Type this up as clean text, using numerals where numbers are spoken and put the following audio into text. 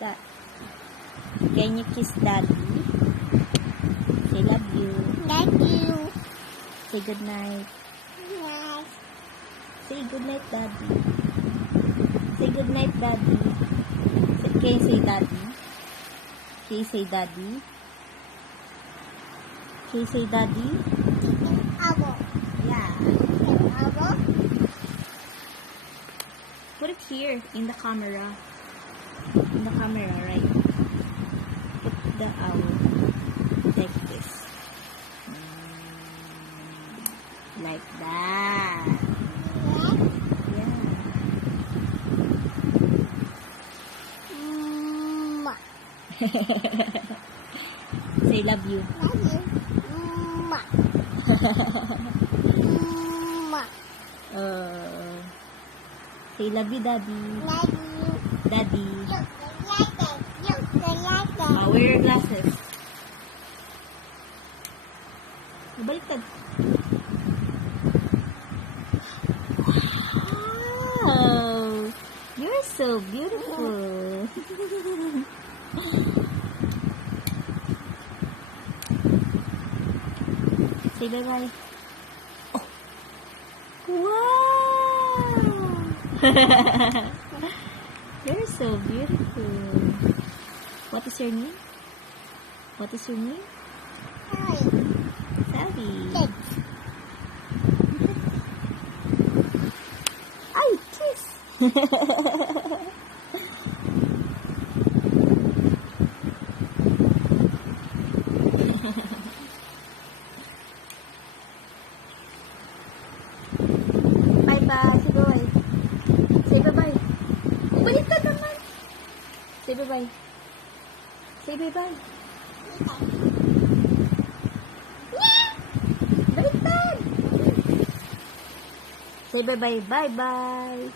that? Can you kiss daddy? Say love you. Love you. Say good night. Yes. Say good night, daddy. Say good night, daddy. Can you say daddy? Can you say daddy? Can you say daddy? Abo. Yeah. Abo. Put it here in the camera. In the camera, right? Put the owl like this. Like that. Yes. Yeah. Say love you. Love you. Say love you, daddy. Love you. Daddy. Look, like that. Wear your glasses. Baliktad. Wow! You're so beautiful. Say bye-bye. Oh. Wow! You're so beautiful. What is your name? What is your name? Hi. Sally. Thanks. Ay, kiss! Bye-bye. Say bye-bye. Say bye-bye. Baliktad naman. Say bye-bye. Say bye-bye. Baliktad. Say bye-bye. Bye-bye.